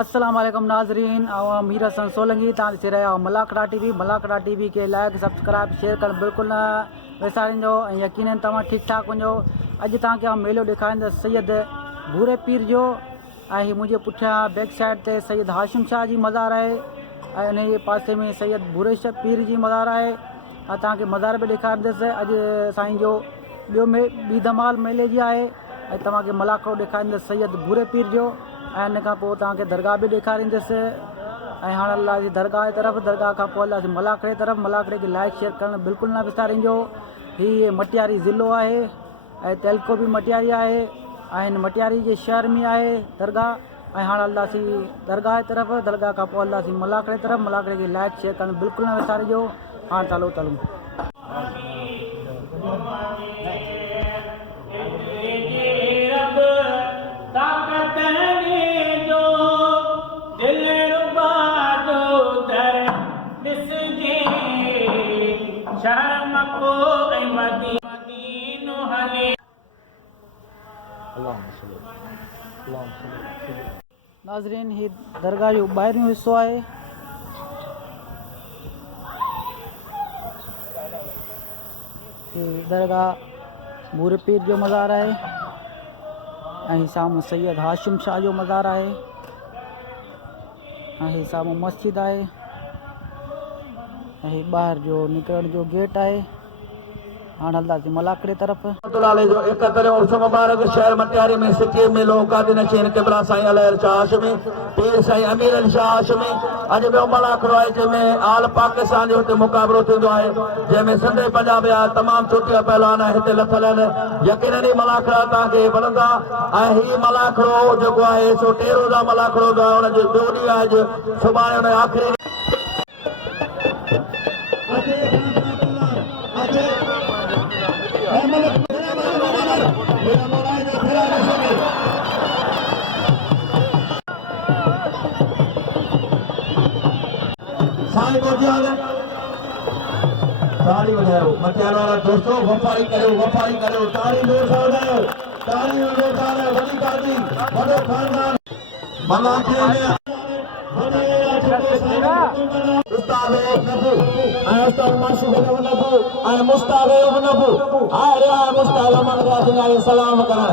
अस्सलाम वालेकुम नाजरीन, मीर हसन सोलंकी तव्हां ॾिसी रहिया मलाकड़ा टीवी के लाइक सब्सक्राइब शेयर करणु बिल्कुलु न विसारिजो ऐं यकीनन तव्हां ठीक ठाक वञो। अॼु तव्हांखे मेलो ॾेखारींदुसि सैयद भूरे पीर जो। ऐं मुंहिंजे पुठियां बैक साइड ते सैयद हाशिम शाह जी मज़ार आहे ऐं उन जे पासे में सैयद भूरे पीर जी मज़ार आहे। तव्हांखे मज़ार बि ॾेखारींदुसि। अॼु साईं जो ॿी धमाल मेले जी आहे ऐं तव्हांखे मलाकड़ो ॾेखारींदुसि सैयद भूरे पीर जो ऐं इन खां पोइ तव्हांखे दरगाह बि ॾेखारींदुसि। ऐं हाणे हलासीं दरगाह जी तरफ़, दरगाह खां पोइ हलासीं मलाकड़े तरफ़। मलाकड़े खे लाइक शेयर करणु बिल्कुलु न विसारिजो। हीअ मटियारी ज़िलो आहे ऐं तहलको बि मटियारी आहे ऐं हिन मटियारी जे शहर में आहे दरगाह। ऐं हाणे हलंदासीं दरगाह जी तरफ़, दरगाह खां पोइ हलंदासीं मलाकड़े तरफ़। मलाकड़े खे लाइक शेयर करणु बिल्कुलु न विसारिजो। हाणे चालू नाज़रीन, ही दरगाह जो ॿाहिरियों हिस्सो आहे। दरगाह भूरे पीर जो मज़ार आहे ऐं साम्हूं सैयद हाशिम शाह जो मज़ार आहे ऐं साम्हूं मस्जिद आहे ऐं ॿाहिरि जो निकिरण जो गेट आहे। हाणे हलंदासीं मलाकड़े तरफ़। जो 71 उर्स मुबारक शहर मटियारी में सिके मेलो कादिन चीन किबला साईं अलहर शाह हाशमी पीर साईं अमीर अली शाह हाशमी। अॼु ॿियो मलाकड़ो आहे जंहिंमें आल पाकिस्तान जो हिते मुक़ाबिलो थींदो आहे, जंहिंमें सिंध पंजाब जा तमामु चोटिया पहलवान हिते लथल आहिनि। यकीनन ही मलाकड़ा तव्हांखे वणंदा। ऐं हीउ मलाकड़ो जेको आहे सो 13 रोज़ा मलाकड़ो आहे। हुनजो ॿियो ॾींहुं आहे अॼु, सुभाणे हुन आख़िरी ताली बजायो मटियार वाला दोस्तों, वफाई करो ताली जोर सां वजायो, ताली जोर सां वजायो। वॾी पार्टी वॾो खानदान मलाकड़े में उस्ताद नबू ऐं उस्ताद माशूक नबू ऐं मुस्ताद नबू हाय रे मुस्ताद मन सलाम करण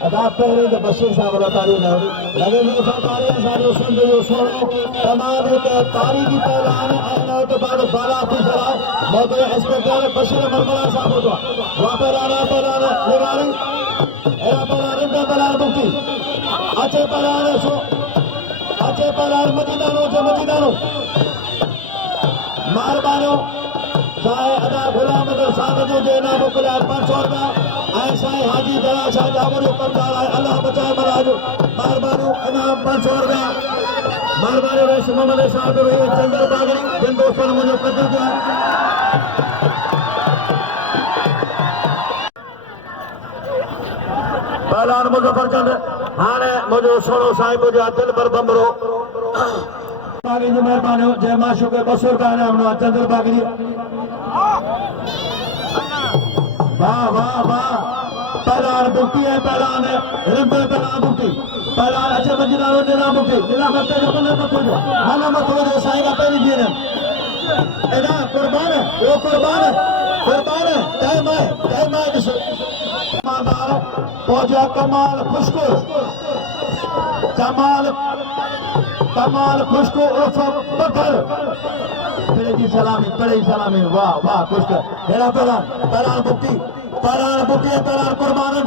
अदा पहले तो बशीर साहब तारी लगे सरकारी साजो सिंध जो सोनो तमाम के तारी की पहलान आना के बाद बाला खुशरा मौके इंस्पेक्टर बशीर मरमला साहब को वापराना निगारी एरा पहलान का पहलान मुक्ति अच्छे पहलान सो अच्छे पहलान मजीदानो मारबानो साईं अदा गुलाम साहब जो जेना मोकिलिया 500 रुपया ऐं साईं हाजी दरा शाह जामो जो कमदार आहे। अल्लाह बचाए महाराज महिरबानी इनाम 500 रुपया महिरबानी रश मोहम्मद साहब रही चंदर बागड़ी जिन दोस्तों ने मुझे कदर किया। पहलान मुजफ्फरचंद हाणे मुझे सोनो साईं मुझे दिल पर बमरो बागी जी महिरबानी जय माशूक 200 रुपया इनाम चंदर बागड़ी। वाह वाह वाह पहलान बुकी है, पहलान रिंदे पहलान बुकी पहलान अच्छे मजीदारो देना बुकी दिला करते जो बंदे मत हो हाना मत हो साईं का पहली जी ने एदा कुर्बान वो कुर्बान तय मैं जिस मादार पहुंचा कमाल खुशको उर्फ बकर पहली सलामी वाह वाह खुशको हेरा पहलान बुकी पहलान कुर्बानंद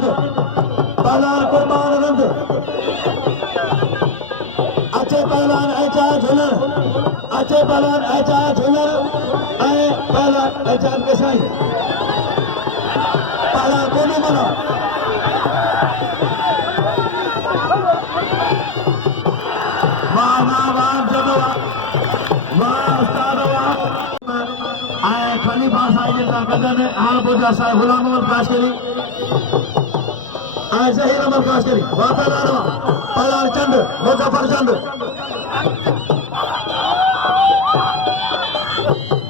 अच्छे पहलान ऐचा झूलर ऐं पहलान ऐचा के साईं पहलान कोनी मना वाह जदो वाह उस्ताद खलीफा साहिब जी कदम हाल बोझा साहिब गुलाम अहमद काशकरी जहीर अहमद काशकरी वाह पहलान चंद मुजफ्फर चंद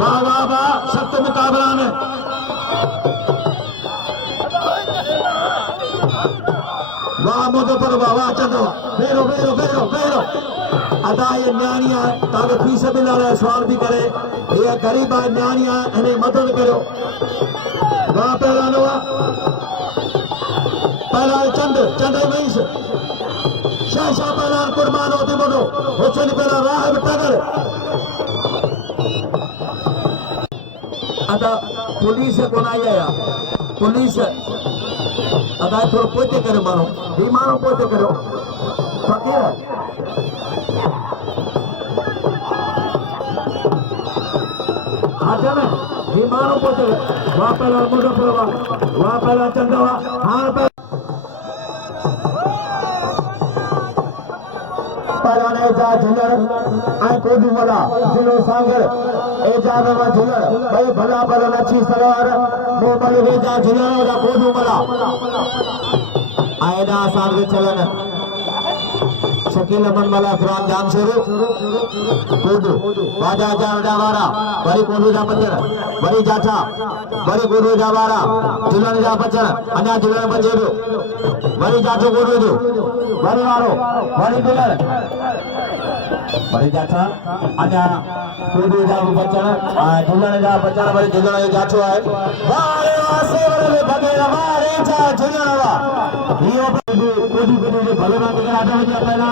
वाह सख्त मुकाबला में वाह मुजफ्फर करो वाह चंदो बेरो बेरो बेरो बेरो अदा ये न्याणिया ताके फी सबिल्लाह सवाल भी करे ये गरीबा न्याणिया इन्हें मदद करो वाह पहलवान पहलवान चंद चंद मईस शाह पहलवान कुर्बान होती बोलो हुसैन पहला राहब टगर अदा पुलिस को ना आया पुलिस अदा थोड़ा पोते करे मानो भी मानो पोते करो फकीर आता ना भी मानो पोते वहाँ पहला मुझे पड़वा वहाँ पहला चंदवा हाँ पहला एजा झुलर आई कोडू वाला जिलो सागर एजा में झुलर भाई भला भला अच्छी सलवार मोबाइल एजा झुलर वाला कोडू वाला आयदा सागर चलन शकील अमन वाला कुरान जान शुरू कोडू बाजा जावारा बड़ी कोडू जा बचन बड़ी जाठा बड़ी कोडू जावारा झुलन जा बचन अन्या झुलन बचेरो बड़ी जाठो कोडू जो बड़ी मारो बड़ी झुलन बड़ी जाठा अन्या कोडू जा बचन झुलन जा बचन बड़ी झुलन जाठो है वारे वासे वाले बगेरा वारे जा झुलन वा यो कोडू कोडू कोडू भलो ना के आधा बजे पहला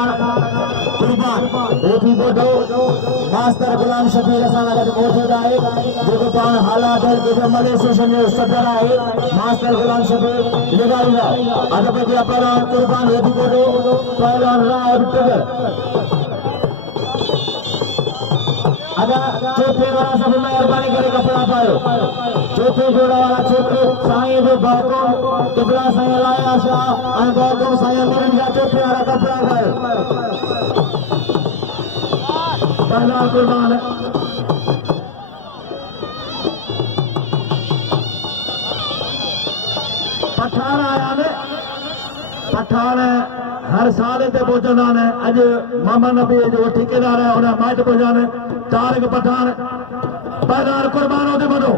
कुर्बान ओपी बोडो मास्टर गुलाम शफीक हसन अगर मौजूद है जो पान हालात है के मले सेशन में सदर है मास्टर गुलाम शफीक लगाईगा आधा बजे पहला कुर्बान ओपी बोडो पहला राहब टगर अगर चौथे वाला सब मेहरबानी करे कपड़ा पायो चौथे जोड़ा वाला छोकरे साईं जो बाको किबला साईं लाया शाह और बाको साईं मिलन जा चौथे वाला कपड़ा पायो पहला कुर्बान पठान आया ने पठान हर साल ते पहुंचंदा ने अज मामा नबी जो ठेकेदार है उन्हें माइट पहुंचाने तारक पठान पैदार कुर्बान होते बनो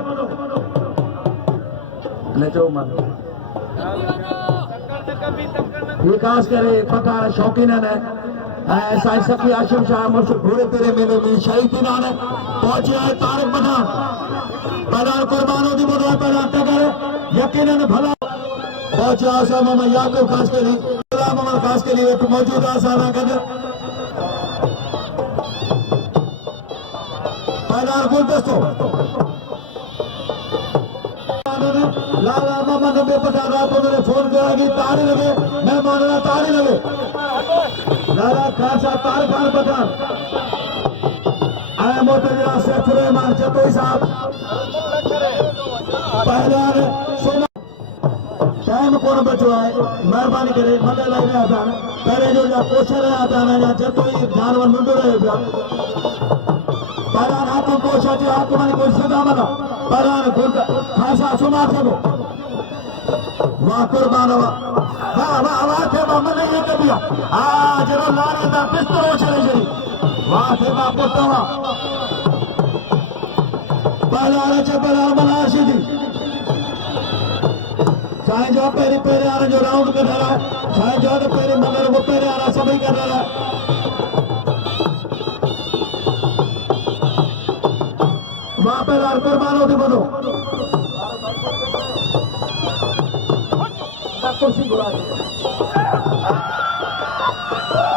नचो मन विकास करे पठान शौकीन है साईं सखी आशिम शाह मुर्शिद घोड़े तेरे मेले में शहीद ने पहुंचे है तारक पठान पैदार कुर्बान होती बनो पैदार टगर यकीनन भला पहुंचा आशा मामा याकूब खास के लिए मामा खास के लिए मौजूद आसाना कर पैदार गुलदस्तों लाला मामा नब्बे पचास रात उन्होंने फोन किया कि तारी लगे मेहमान तारी लगे लाला खासा तार खान पठान आया मोतजा शेख रहमान चतोई साहब पैदार सोना टाइम कौन बचो है मेहरबानी करे मदद लाइन आता है पहले जो या पोषण आता है या जतोई जानवर मुंडो रहे पिया परान आत्म पोषाचे आत्मनि कोई सदा मना परान गुंड खासा सुमा सको वाह कुर्बान वाह वाह वाह के मन ये कबिया आ जरो लाने दा पिस्तरो चले जरी वाह के बा पोतवा परान चे परान मनाशिदी साईं जो पेरी पेरे आ जो राउंड कर रहा है साईं जो पेरे मगर वो पेरे आ रहा सभी कर रहा है वहां पे लाल कुर्बान होती बोलो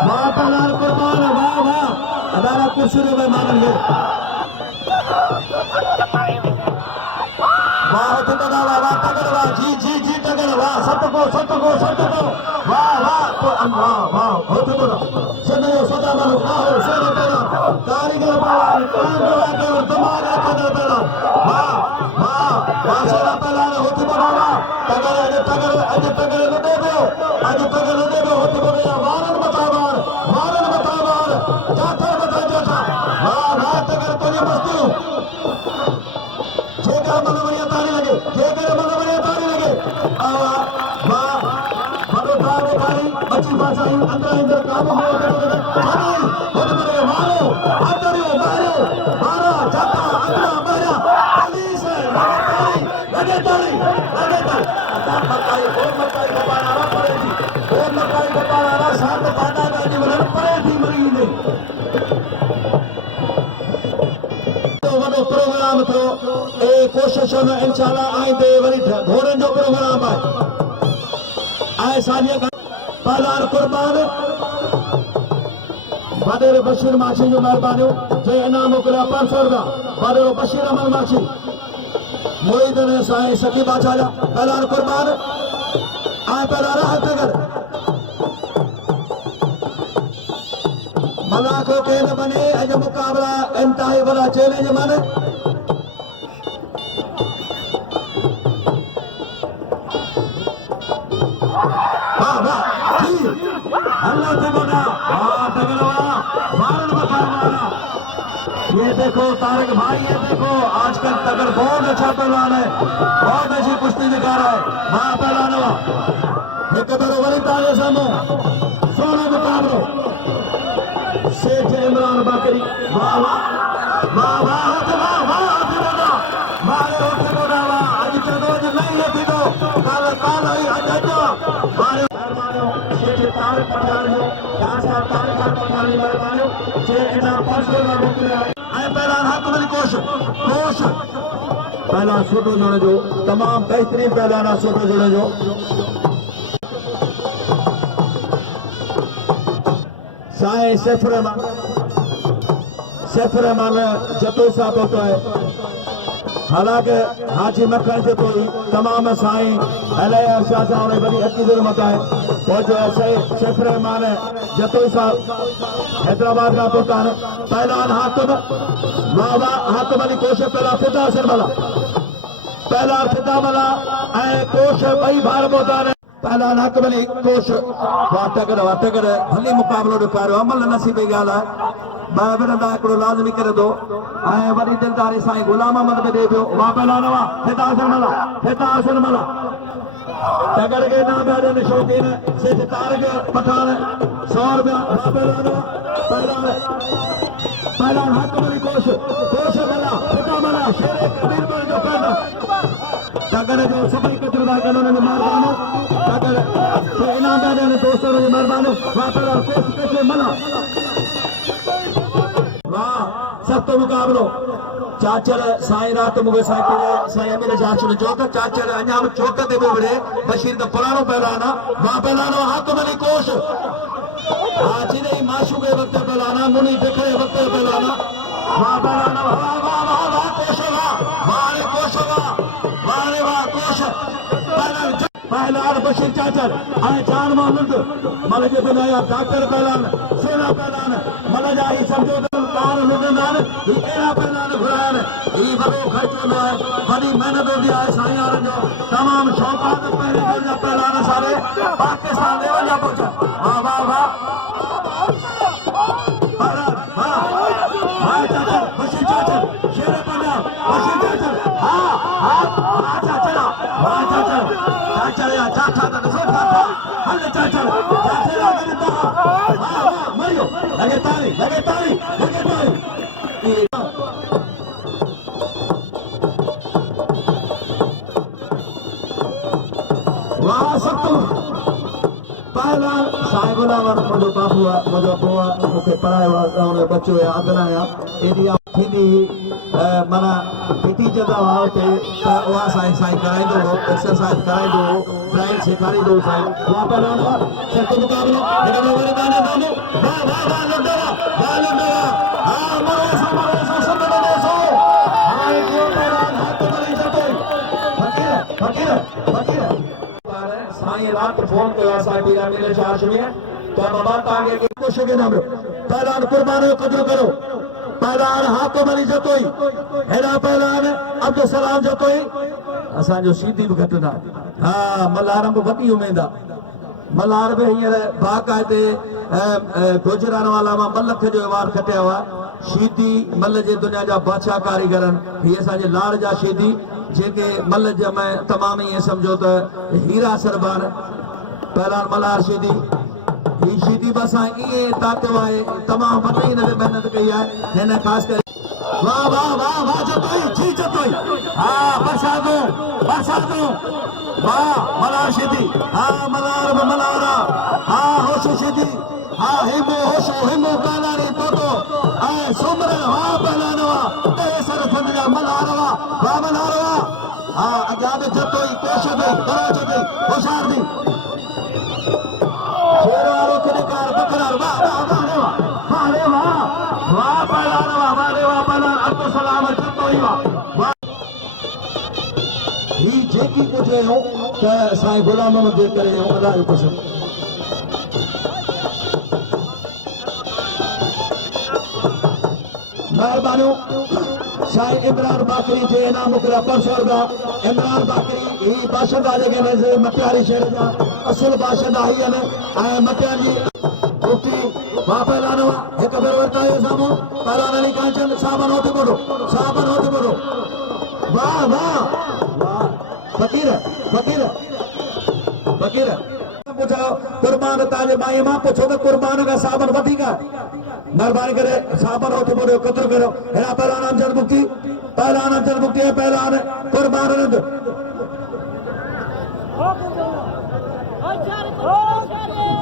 वहां पे लाल कुर्बान वाह वाह अदालत कुर्सी में मानेंगे वाह तगड़वा जी जी जी तगड़वा सतको वाह वाह वाह वाह होते बोलो सदा सदा मानो आओ सेना पेड़ा कारीगर बाबा काम के दिमाग का पेड़ा वाह वाह वाह सेना पेड़ा होते बोलो तगड़ अज तगड़ न दे दो होते बोलो या मारन बतावार जाता बता जाता वाह वाह तगड़ तुझे मस्तू जेकर मन बढ़िया तारी लगे वाह बड़ो तारे तारी बच्ची भाषा अंदर काम हो मारो मारा जाता अंदर मारा पुलिस लगे तारी मकाई को पाना पड़ेगी मकाई को पाना कम थो ए कोशिश न इंशाल्लाह आईंदे वरी घोड़नि जो प्रोग्राम आहे सानिया पहलवान कुर्बान बादर बशीर माछी जो महिरबानियूं जे इनाम मोकिलिया 500 रुपया बादर बशीर अहमद माछी मुईद साईं सखी बादशाह जा पहलवान कुर्बान पहलवान हथ कर मलाक के न बने अज मुकाबला इंतहाई बड़ा चैलेंज मन वाह वाह जी अल्लाह तगड़ा वाह तगड़ा मारन बता मारा ये देखो तारक भाई ये देखो आजकल तगड़ बहुत अच्छा पहलवान है बहुत अच्छी कुश्ती दिखा रहा है वाह पहलवान एक तरह वरी ताले सामो सोना मुकाबलो शेख इमरान बकरी वाह वाह वाह वाह वाह वाह मारे होते बोला वाह आज रोज नहीं है तो काल काल ही आज मारे शेख तारक पठान हो खासा तारक पठान मेहरबानी जे इना 500 ना मोकिलिया ऐं पहला हक वली कोश पहला सुठो जोड़े जो तमाम बेहतरीन पहला सुठो जोड़े जो साईं सैफ रहमान जतो साहब होता है हालांकि हाजी मक्खन जो तो तमाम साईं अलैहि शाह साहब ने बड़ी अकीदत मत है और जो सैफ रहमान जतो साहब हैदराबाद का पुतान पहलवान हाकिम बाबा हाकिम अली कोश पहला फिदा हसन वाला पहला फिदा वाला कोश बई भार मोतान पहला हाकिम अली कोश वाटकर हली मुकाबलो ॾेखारियो अमल नसीब जी ॻाल्हि आहे बाबरदा हिकिड़ो लाज़मी करे दो ऐं वरी दिलदारी साईं गुलाम अहमद में ॾे पियो वाह पहला नवा फिदा हसन मला तगड़ के ना बैठे शौकीन सिर्फ तारक पठान 100 रुपया पहला हाकिम अली कोश मला फिदा मला शेर कबीर पर जो पैदा तगड़ जो सभई कतरदा करण जो मेहरबानो तगड़ से इनाम बैठे दोस्तों जो मेहरबानो वाह पहला कोश कैसे मला वाह सख्त मुकाबलो चाचर साईं रात मुगे साईं अमीर जाचर चौक चाचर अञा चौक ते बि वड़े बशीर त पुराणो पहलवान वाह पहलवान हाकिम अली कोश जिने माशूके वक्त पहलवान मुनी बिखरे वक्त पहलवान वाह पहलवान वाह वाह वाह वाह कोश वाह कोश वाह वाह कोश पहलवान बशीर चाचर जान मोहम्मद मल जे बनाया डॉक्टर पहलवान सेना पहलवान मल जा ही समझो कार लुटंदान ही एड़ा पहलवान घुरायन ही वॾो ख़र्च हूंदो आहे वॾी महिनत हूंदी आहे साईं वारनि जो तमामु शौक़ात पहिरें दौर जा पहलवान सारे पाकिस्तान लेवल जा पहुचा वाह वाह वाह चाचर बशीर चाचर शेर पंजाब बशीर चाचर हाँ चाचर वाह चाचर या चाचा तो सोचा था हल चाचर वाह मरियो लगे ताली वाह सब पहलवान साहिब मुझो बाबू मुझो बुआ मूंखे पढ़ायो आहे बच्चो या अदना या एॾी थींदी माना पीटी चवंदा हुआ हुते त उहा साईं कराईंदो हो एक्सरसाइज कराईंदो हो ड्राइंग सेखारींदो हो साईं उहा पहलवान सख़्तु मुक़ाबिलो हिकिड़ो वरी गाने गानो वाह वाह वाह लुंडवा हाँ मरो सो हाय जो पहलवान हाथ मरी जतो फकीर साईं रात फोन कयो असां पीरा मेरे चार्ज में तो बाबा तांगे के कोशिश के नाम पहलवान कुर्बान कदर करो पहलवान हाकिम अली जतोई हेड़ा पहलवान अब्दुल सलाम जतोई असां जो सीधी भी घटना हाँ मल्हार में वॾी उमेद आहे मल्हार में हींअर बाक़ाइदे गुजरान वाला मां 2 लख जो अवार्ड खटिया हुआ शीदी मल जे दुनिया जा बादशाह कारीगरनि हीअ असांजे लाड़ जा शीदी जेके मल जमाए तमाम ईअं सम्झो त हीरा सरबार पहलवान मल्हार शीदी ही शीदी बस इएं ताक़ियो आहे तमामु वॾी हिन ते महिनत कई आहे हिन ख़ासि करे वाह वाह वाह वाह जतोई जी जतोई हाँ बरसातूं वाह मल्हार शीदी हाँ मल्हारा हाँ होश शीदी हाँ हिमो कालारी तोतो ऐं सुमर वाह पहलवान वाह ते सर फंद जा मल्हार दी होशियार दी शेर वालों के निकार बकरार वाह वाह वाह रे वाह वाह पहलवान वाह वाह रे वाह पहलवान अब्दुल सलाम चितो ही वाह ही जेकी कुछ हो त साईं गुलाम मोहम्मद जे करे हो अल्लाह जो कसम मेहरबानी साईं इमरान बाकरी जे इनाम मुकरा 500 रुपया इमरान बाकरी ही बादशाह जेके ने मटियारी शहर जा असल बादशाह ही ने मटियार जी मुफ्ती वाह पहलवान एक बेर वरता है सामो पहलवान अली कांचन साबन होते बोलो वाह वाह वाह फकीर फकीर पूछो कुर्बान ताजे माई मां पूछो तो कुर्बान का साबन वठी का मेहरबानी करे साबन होते बोलो कतर करो हेरा पहलवान अमजद मुफ्ती है पहलवान कुर्बान रंद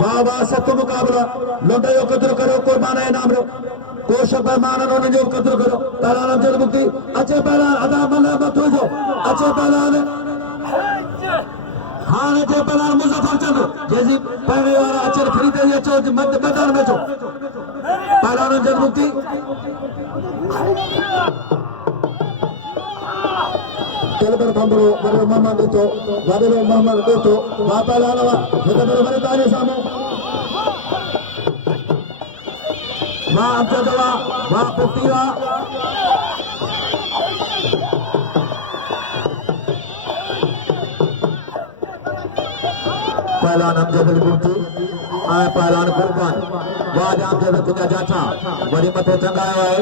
वाह वाह सत्य मुकाबला लोटे जो कदर करो कुर्बान है नाम रो कोश पैमान उन्होंने जो कदर करो पहलवान अमजद मुफ्ती अच्छे पहलवान अदा मल्ला मत हो जो अच्छे पहलवान हाँ अच्छे पहलवान मुजफ्फर चंद जैसी पहले वाला अच्छे खरीदे अच्छे मैदान में जो पहलवान अमजद मुफ्ती केलबर बंबरो बरो मोहम्मद तो गाबिलो मोहम्मद तो वाह पहलवान वाह ये तो मेरे ताजे सामो वाह अमजद वाह मुफ्ती वाह पहलवान अमजद मुफ्ती आए पहलवान कुर्बान वाह अमजद तुझा जाचा बड़ी मथे चंगायो है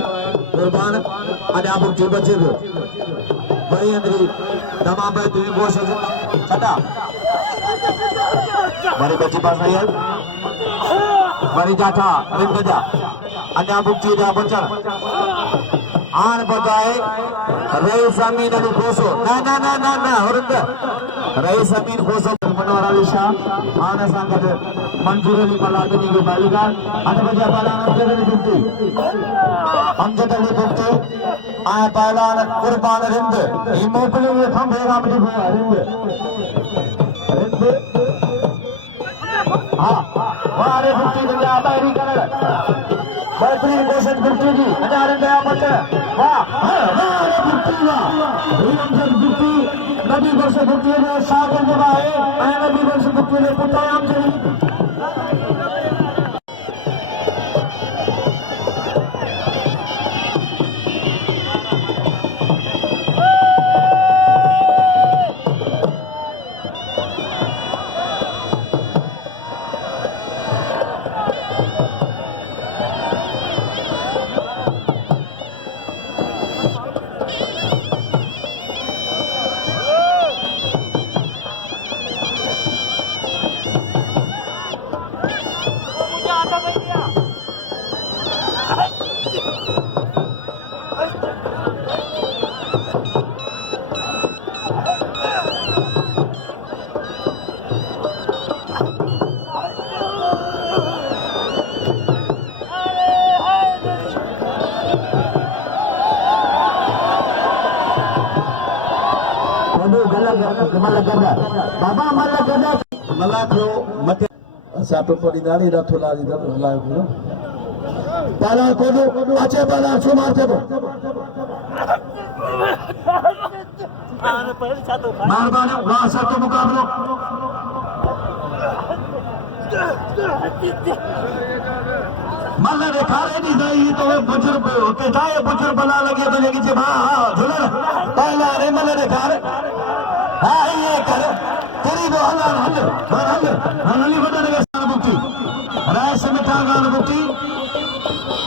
कुर्बान अजा मुफ्ती बचे बड़ी अंदरी तमाम बेहतरीन कोशिश छटा बड़ी बच्ची पास आई है बड़ी जाठा रिम गजा अजा मुफ्ती जा बचन आन बताए रईस अमीन अली खोसो ना हुरंद रईस अमीन खोसो मनोहर अली शाह आन सां गॾु मंजूर अली मलादनी के बालीगार 8 बजे पहलवान अमजद अली गुप्ते आए पहलवान कुर्बान रिंद ही मोकले हुए खंभे राम जी हुआ रिंद हाँ वाह रे गुप्ती दुनिया बाहरी कर बेहतरीन कोशिश गुप्ती जी हजारे गया मत वाह वाह रे गुप्ती वाह अमजद गुप्ती नबी वर्ष गुप्ती ने सागर जमाए नबी वर्ष गुप्ती ने पुता अमजद बाबा मलाखो मथे असा तो पड़ी दानी रथो लादी दब हलायो पूरो पाला कोडो अचे पाला सुमार थे मेहरबानी वाह सतो मुकाबलो मल्ला देखा रे दी दई तो बुजुर पे होते जाए बुजुर बना लगे तो लेके जे हां झुलर पहला रे मल्ला देखा रे हां ये कर तेरी वो हल हली बता देगा सारा बुक्ति राय से मिठा गान बुक्ति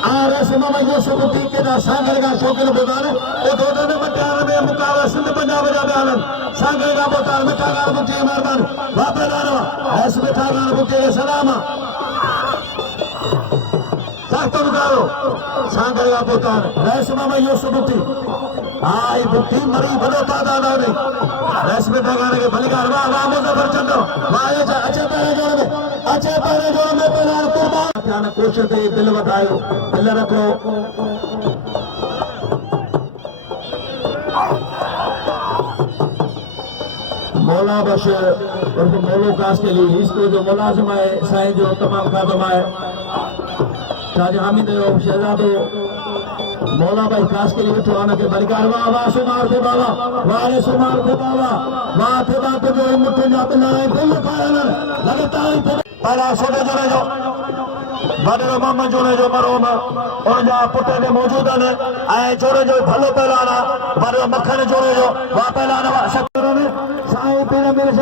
आरे समामा यो सुबुक्ति के ना सागर का शौकीन बोदार ओ दोदो ने मटियार में मुकाबला सिंध पंजाब जाबे आलन सागर का बोदार मिठा गान बुक्ति मेहरबान वापे दानो ऐसे मिठा गान बुक्ति के सलाम ताकतो गाओ सागर का बोदार राय समामा यो सुबुक्ति आई बुक्ति मरी बड़ो तादाद ने रेशमी ठगाने के बलिकार वाह वाह मुजफ्फर चंदो वाह ये अच्छे पहले जोड़ में पहलवान कुर्बान ध्यान कोशिश दे दिल बतायो दिल रखो मौला बशीर उर्फ मौलू कास्केली इसको जो मुलाजिम है साईं जो तमाम खादम है शाह हामिद जो शहजादो मौला भाई कास्केली वेठो आने के बरिकार वाह वाह सुमार थे बाबा वाह सुमार थे बाबा वाह थे बात जो मुठे जात ना है दिल खायन लगातार पहला सोने जोड़े जो बड़े मोहम्मद जोड़े जो मरोम और जा पुटे ने मौजूद है ऐ जोड़े जो भलो पहलाना बड़े मखन जोड़े जो वाह पहलाना शक्कर ने साईं पीर मेरे